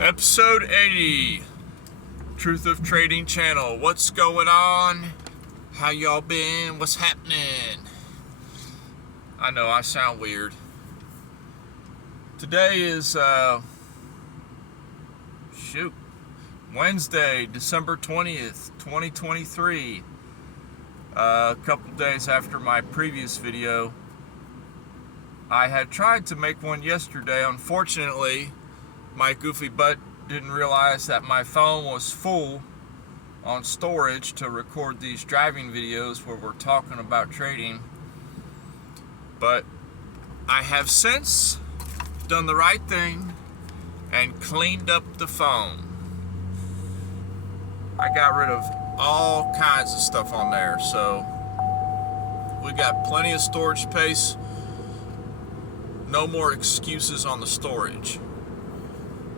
Episode 80, Truth of Trading channel. What's going on? How y'all been? What's happening? I know I sound weird. Today is Wednesday, December 20th, 2023. A couple days after my previous video. I had tried to make one yesterday. Unfortunately, my goofy butt didn't realize that my phone was full on storage to record these driving videos where we're talking about trading. But I have since done the right thing and cleaned up the phone. I got rid of all kinds of stuff on there, so we got plenty of storage space. No more excuses on the storage.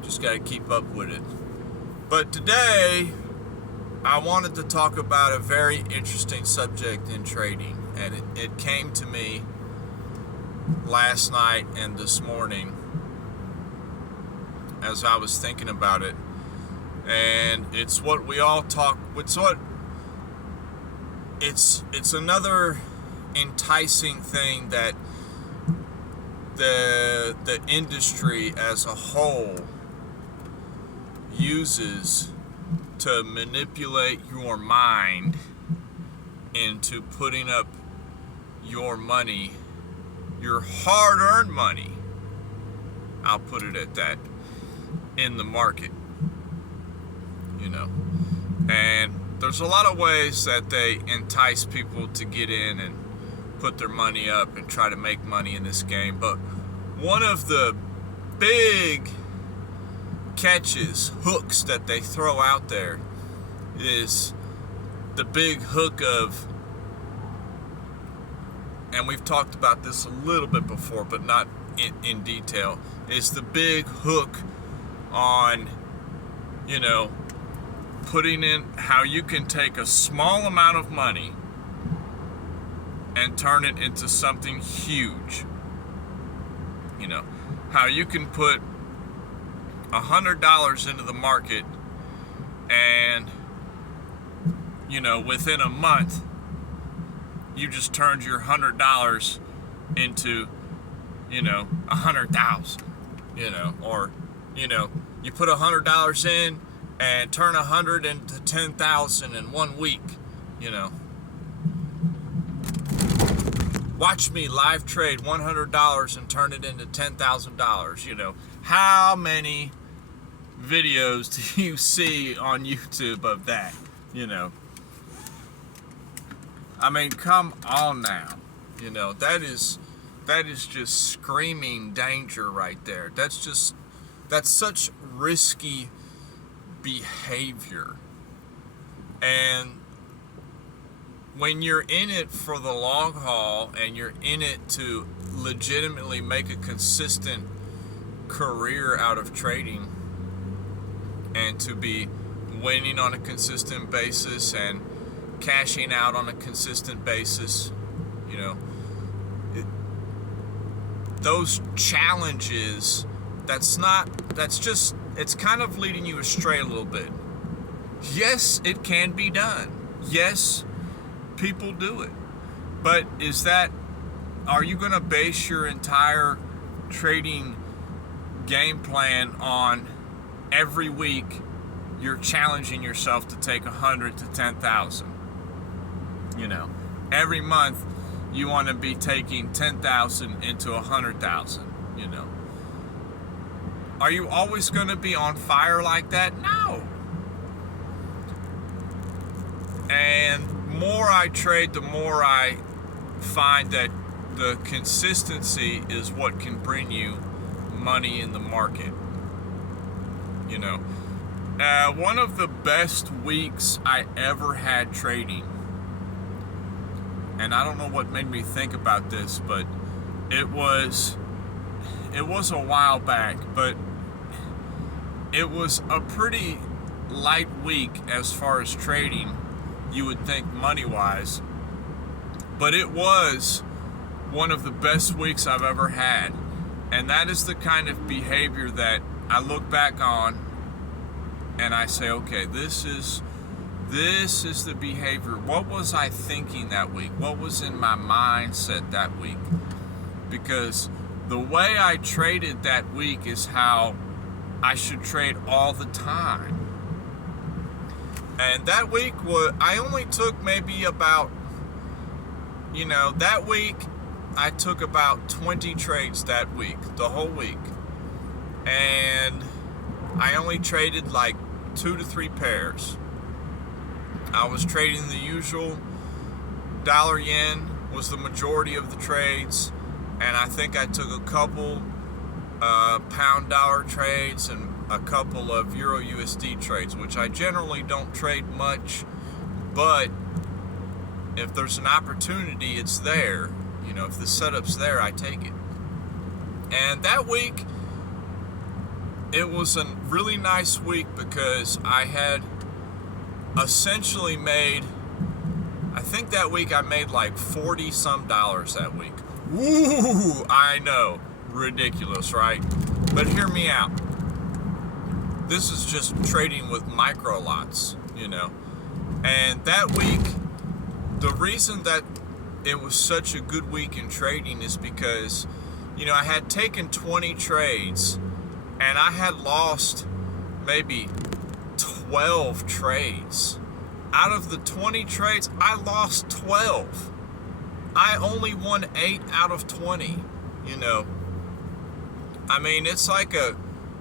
Just got to keep up with it. But today, I wanted to talk about a very interesting subject in trading. And it came to me last night and this morning as I was thinking about it. And it's what we all talk, it's another enticing thing that the industry as a whole uses to manipulate your mind into putting up your money, your hard-earned money, I'll put it at that, in the market, you know. And there's a lot of ways that they entice people to get in and put their money up and try to make money in this game. But one of the big catches, hooks that they throw out there is the big hook of, and we've talked about this a little bit before but not in detail, is the big hook on, you know, putting in how you can take a small amount of money and turn it into something huge. You know, how you can put $100 into the market and, you know, within a month you just turned your $100 into, you know, 100,000, you know, or, you know, you put $100 in and turn 100 into 10,000 in 1 week, you know. Watch me live trade $100 and turn it into $10,000, you know. How many videos do you see on YouTube of that, you know? I mean, come on now. You know, that is just screaming danger right there. That's such risky behavior. And when you're in it for the long haul and you're in it to legitimately make a consistent career out of trading and to be winning on a consistent basis and cashing out on a consistent basis, you know, those challenges, it's kind of leading you astray a little bit. Yes, it can be done. Yes, people do it. But are you going to base your entire trading game plan on every week you're challenging yourself to take 100 to 10,000? You know, every month you want to be taking 10,000 into 100,000, you know. Are you always going to be on fire like that? No. And more I trade, the more I find that the consistency is what can bring you money in the market. You know, one of the best weeks I ever had trading, and I don't know what made me think about this, but it was a while back, but it was a pretty light week as far as trading, you would think money-wise, but it was one of the best weeks I've ever had. And that is the kind of behavior that I look back on and I say, okay, this is the behavior. What was I thinking that week? What was in my mindset that week? Because the way I traded that week is how I should trade all the time. And that week, I only took maybe about, that week I took about 20 trades that week, the whole week. And I only traded like 2 to 3 pairs. I was trading the usual dollar yen was the majority of the trades, and I think I took a couple pound dollar trades and a couple of Euro USD trades, which I generally don't trade much, but if there's an opportunity, it's there. If the setup's there, I take it. And that week, it was a really nice week because I had essentially made, I think that week I made like 40 some dollars that week. Woo! I know, ridiculous, right? But hear me out. This is just trading with micro lots, And that week, the reason that it was such a good week in trading is because, I had taken 20 trades and I had lost maybe 12 trades. Out of the 20 trades, I lost 12. I only won 8 out of 20, I mean, it's like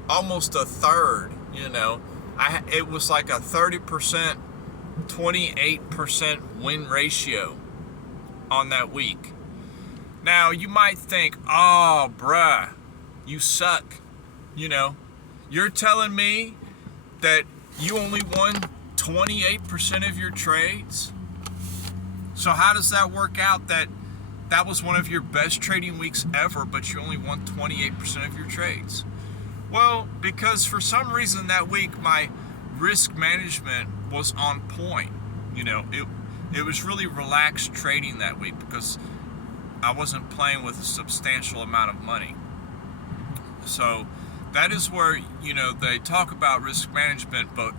almost a third, it was like a 30%, 28% win ratio on that week. Now, you might think, oh, bruh, you suck. You're telling me that you only won 28% of your trades? So how does that work out that was one of your best trading weeks ever, but you only won 28% of your trades? Well, because for some reason that week my risk management was on point. It was really relaxed trading that week because I wasn't playing with a substantial amount of money. So that is where, they talk about risk management, but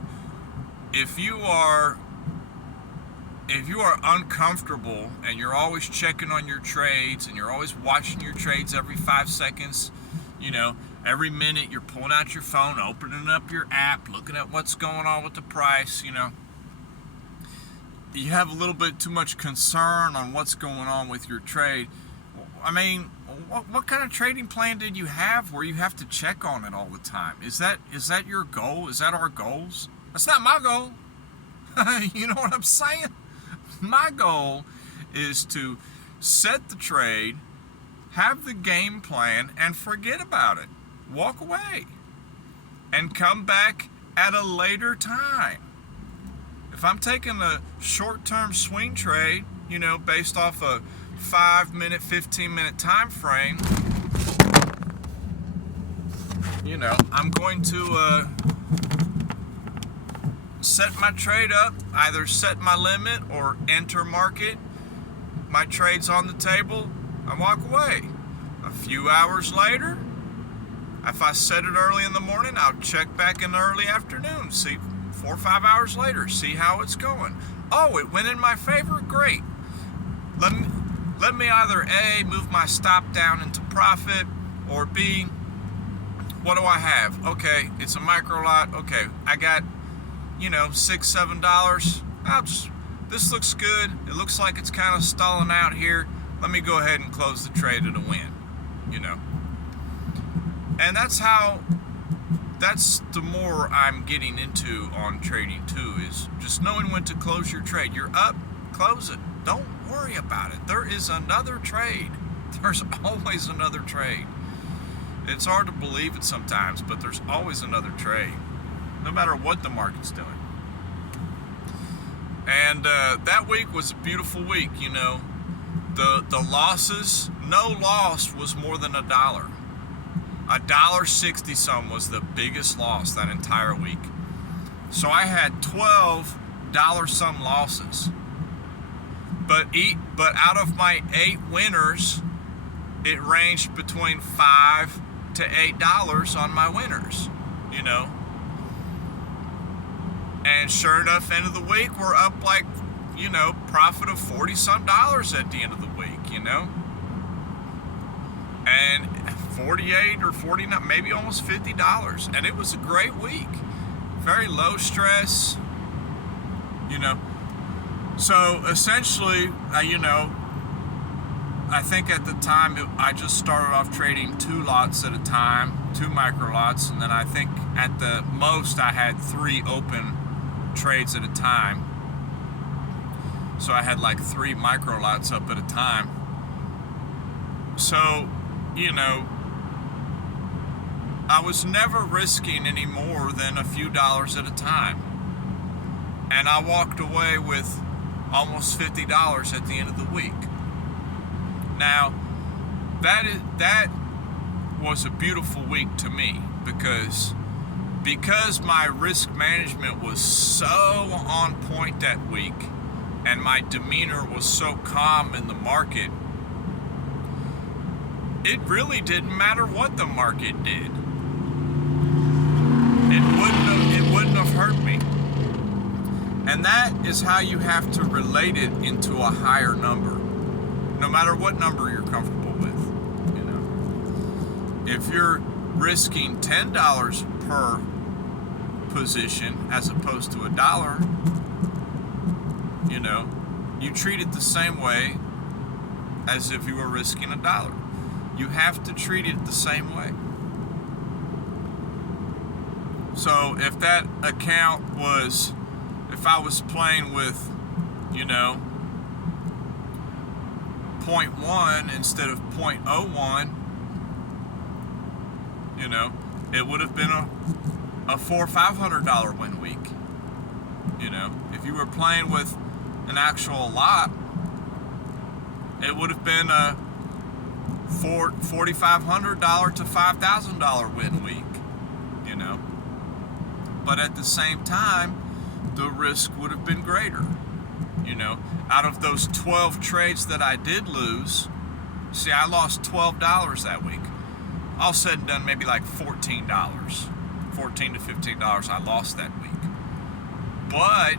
if you are uncomfortable and you're always checking on your trades and you're always watching your trades every 5 seconds, every minute you're pulling out your phone, opening up your app, looking at what's going on with the price, you have a little bit too much concern on what's going on with your trade. I mean, what kind of trading plan did you have where you have to check on it all the time? Is that your goal? Is that our goals? That's not my goal. You know what I'm saying? My goal is to set the trade, have the game plan, and forget about it. Walk away. And come back at a later time. If I'm taking a short-term swing trade, based off a 5-minute, 15-minute time frame, I'm going to set my trade up, either set my limit or enter market. My trade's on the table, I walk away. A few hours later, if I set it early in the morning, I'll check back in the early afternoon, see 4 or 5 hours later, see how it's going. Oh, it went in my favor? Great. Let me either A, move my stop down into profit, or B, what do I have? Okay, it's a micro lot. Okay, I got, $6, $7. This looks good. It looks like it's kind of stalling out here. Let me go ahead and close the trade at a win, And that's the more I'm getting into on trading too, is just knowing when to close your trade. You're up, close it. Don't worry about it. There is another trade. There's always another trade. It's hard to believe it sometimes, but there's always another trade, no matter what the market's doing. And that week was a beautiful week, The losses, no loss was more than $1. $1.60 some was the biggest loss that entire week. So I had 12 $some losses. But out of my 8 winners, it ranged between $5 to $8 on my winners, And sure enough, end of the week, we're up like, profit of $40-some at the end of the week, And 48 or 49, maybe almost $50. And it was a great week. Very low stress, So essentially, I think at the time I just started off trading 2 lots at a time, 2 micro lots, and then I think at the most I had 3 open trades at a time. So I had like 3 micro lots up at a time. So, I was never risking any more than a few dollars at a time. And I walked away with almost $50 at the end of the week. Now, that was a beautiful week to me because my risk management was so on point that week and my demeanor was so calm in the market, it really didn't matter what the market did. It wouldn't have hurt me. And that is how you have to relate it into a higher number, no matter what number you're comfortable with. If you're risking $10 per position as opposed to $1, you treat it the same way as if you were risking $1. You have to treat it the same way. So if that account was, if I was playing with, 0.1 instead of 0.01, it would have been a $400 or $500 win week. If you were playing with an actual lot, it would have been a $4,500 to $5,000 win week. But at the same time, the risk would have been greater. Out of those 12 trades that I did lose, see, I lost $12 that week. All said and done, maybe like $14, $14 to $15 I lost that week. But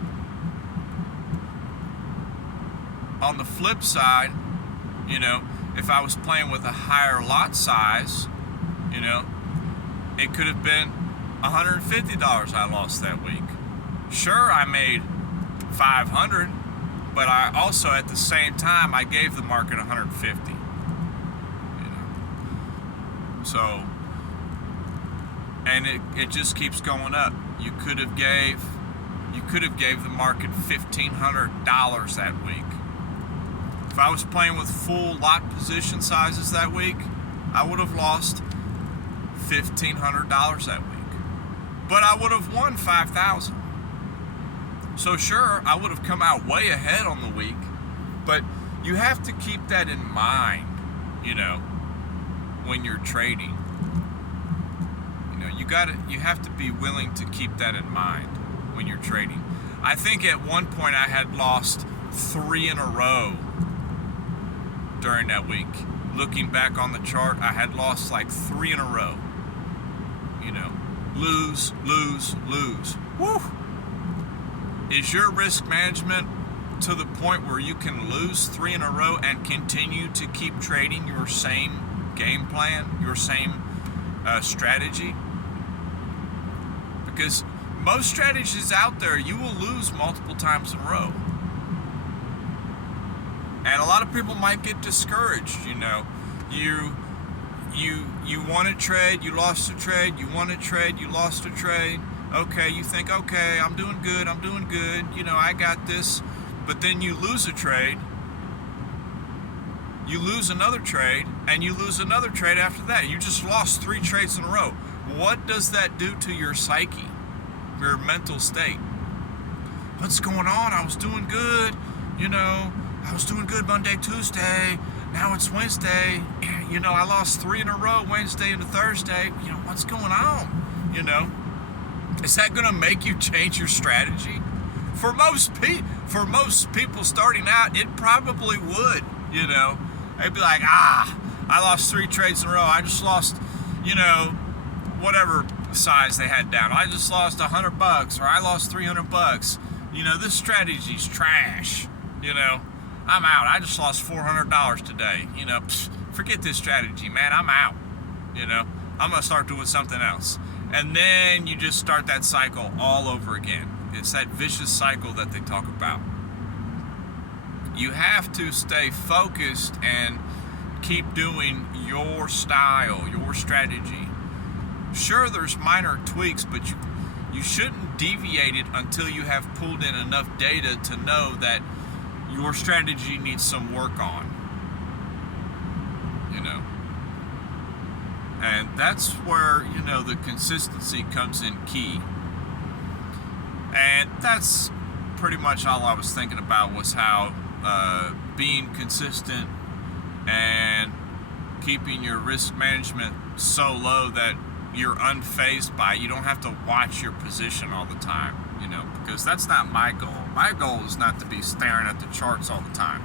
on the flip side, if I was playing with a higher lot size, it could have been $150 I lost that week. Sure, I made $500, but I also at the same time I gave the market $150. So, and it just keeps going up. You could have gave the market $1,500 that week. If I was playing with full lot position sizes that week, I would have lost $1,500 that week. But I would have won $5,000. So sure, I would have come out way ahead on the week, but you have to keep that in mind, when you're trading. You have to be willing to keep that in mind when you're trading. I think at one point I had lost 3 in a row during that week. Looking back on the chart, I had lost like 3 in a row. Lose, lose, lose. Woo! Is your risk management to the point where you can lose 3 in a row and continue to keep trading your same game plan, your same strategy? Because most strategies out there, you will lose multiple times in a row. And a lot of people might get discouraged, You won a trade, you lost a trade, you won a trade, you lost a trade. Okay, you think, okay, I'm doing good, I got this. But then you lose a trade, you lose another trade, and you lose another trade after that. You just lost 3 trades in a row. What does that do to your psyche, your mental state? What's going on? I was doing good, I was doing good Monday, Tuesday. Now it's Wednesday. I lost 3 in a row, Wednesday into Thursday. What's going on? Is that going to make you change your strategy? For most people starting out, it probably would. They'd be like, I lost 3 trades in a row. I just lost, whatever, size they had down. I just lost $100 or I lost $300. You know, this strategy's trash. You know, I'm out. I just lost $400 today. You know, forget this strategy, man. I'm out. You know, I'm going to start doing something else. And then you just start that cycle all over again. It's that vicious cycle that they talk about. You have to stay focused and keep doing your style, your strategy. Sure, there's minor tweaks, but you shouldn't deviate it until you have pulled in enough data to know that your strategy needs some work on. You know. And that's where, you know, the consistency comes in key. And that's pretty much all I was thinking about, was how being consistent and keeping your risk management so low that you're unfazed by it. You don't have to watch your position all the time, you know, because that's not my goal. My goal is not to be staring at the charts all the time.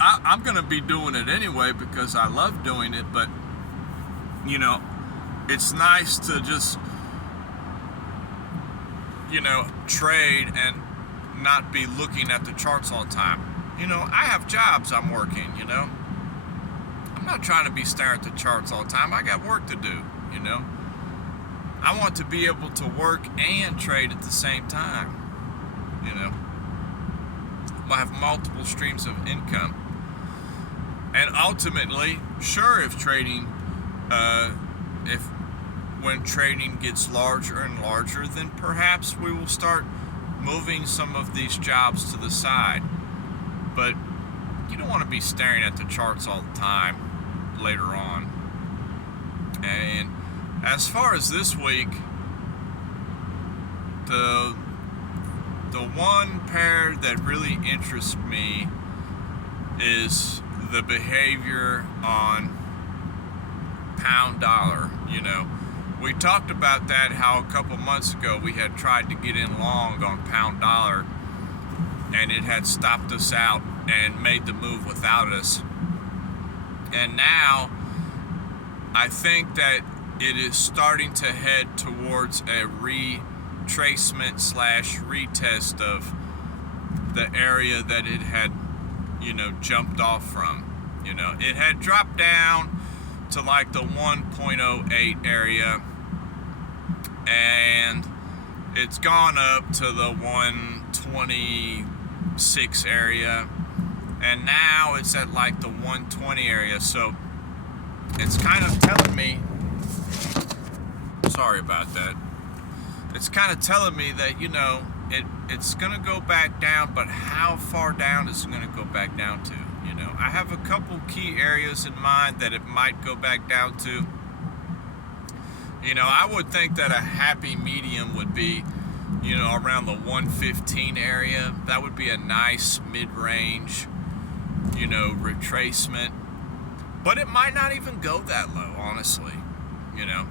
I'm going to be doing it anyway because I love doing it, but, you know, it's nice to just, you know, trade and not be looking at the charts all the time. You know, I have jobs I'm working, you know. I'm not trying to be staring at the charts all the time. I got work to do, you know. I want to be able to work and trade at the same time, you know. I have multiple streams of income. And ultimately, sure, if trading, when trading gets larger and larger, then perhaps we will start moving some of these jobs to the side. But you don't want to be staring at the charts all the time later on. And as far as this week, the one pair that really interests me is the behavior on pound dollar. You know, we talked about that, how a couple months ago we had tried to get in long on pound dollar and it had stopped us out and made the move without us. And now I think that it is starting to head towards a retracement / retest of the area that it had, you know, jumped off from. You know, it had dropped down to like the 1.08 area, and it's gone up to the 126 area, and now it's at like the 120 area. So it's kind of telling me, sorry about that, it's kind of telling me that, you know, it's gonna go back down, but how far down is it gonna go back down to? You know, I have a couple key areas in mind that it might go back down to. You know, I would think that a happy medium would be, you know, around the 115 area. That would be a nice mid-range, you know, retracement. But it might not even go that low, honestly. You know,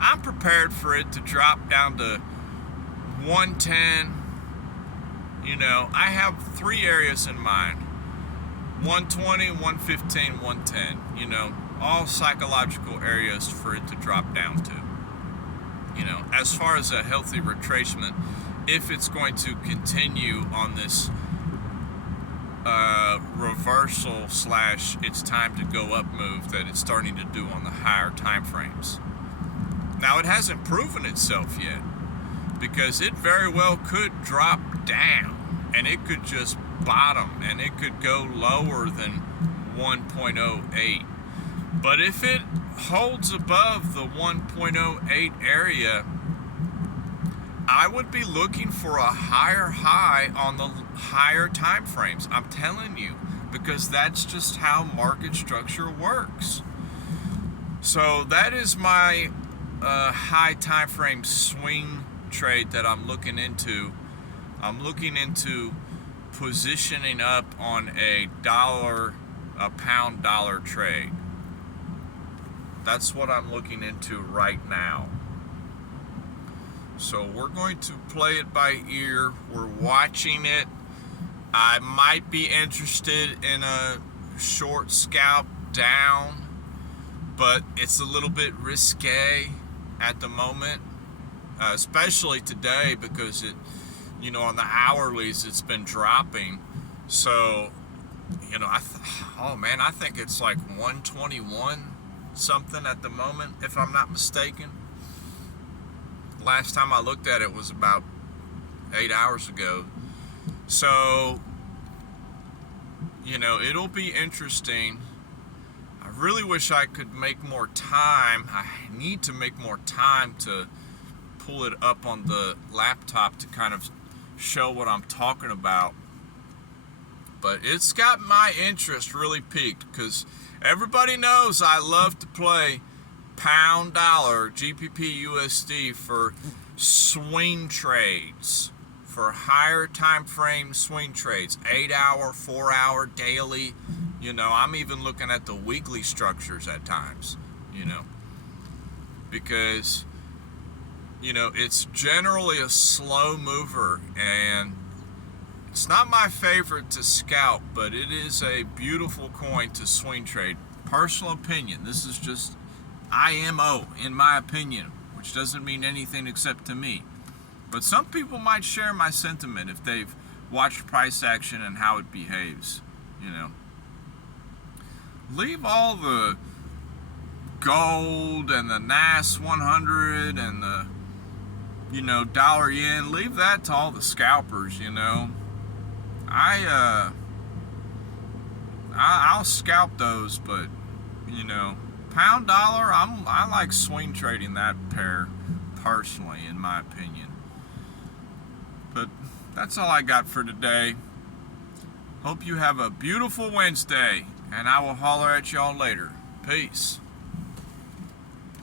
I'm prepared for it to drop down to 110. You know, I have three areas in mind: 120, 115, 110. You know, all psychological areas for it to drop down to. You know, as far as a healthy retracement, if it's going to continue on this reversal / it's time to go up move that it's starting to do on the higher time frames. Now, it hasn't proven itself yet, because it very well could drop down and it could just bottom and it could go lower than 1.08. But if it holds above the 1.08 area, I would be looking for a higher high on the higher time frames. I'm telling you, because that's just how market structure works. So that is my high time frame swing trade that I'm looking into. I'm looking into positioning up on a pound dollar trade. That's what I'm looking into right now. So we're going to play it by ear. We're watching it. I might be interested in a short scalp down, but it's a little bit risque. at the moment, especially today, because it, on the hourlies it's been dropping. So, oh man, I think it's like 121 something at the moment, if I'm not mistaken. Last time I looked at it was about 8 hours ago. So, it'll be interesting. I really wish I could make more time. I need to make more time to pull it up on the laptop to kind of show what I'm talking about. But it's got my interest really piqued, because everybody knows I love to play pound dollar, GPP USD, for swing trades, for higher time frame swing trades, 8 hour, 4 hour, daily. I'm even looking at the weekly structures at times, because it's generally a slow mover, and it's not my favorite to scalp, but it is a beautiful coin to swing trade. Personal opinion. This is just IMO, in my opinion, which doesn't mean anything except to me. But some people might share my sentiment if they've watched price action and how it behaves, Leave all the gold and the NAS 100 and the, dollar yen, leave that to all the scalpers, I'll scalp those, but pound dollar, I like swing trading that pair personally, in my opinion. But that's all I got for today. Hope you have a beautiful Wednesday, and I will holler at y'all later. Peace.